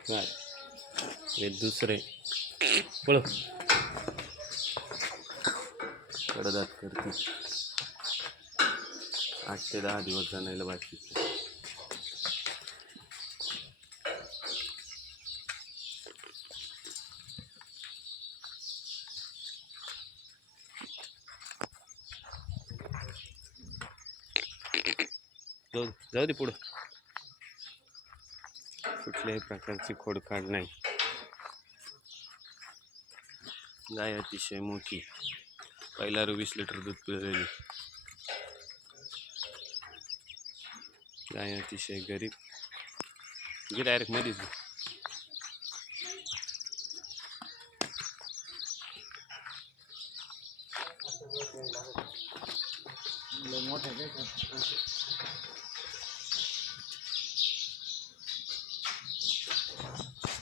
काय हे दुसरे पळ कडदात करते आठ ते दहा दिवस जाणायला बाकी जाऊ जाऊ दे पुढं. कुठल्याही प्रकारची खोडकाड नाही. गाय अतिशय मोठी पहिला वीस लिटर दूध पिळलेली. गाय अतिशय गरीब. तुझी डायरेक्ट मध्येच मोठे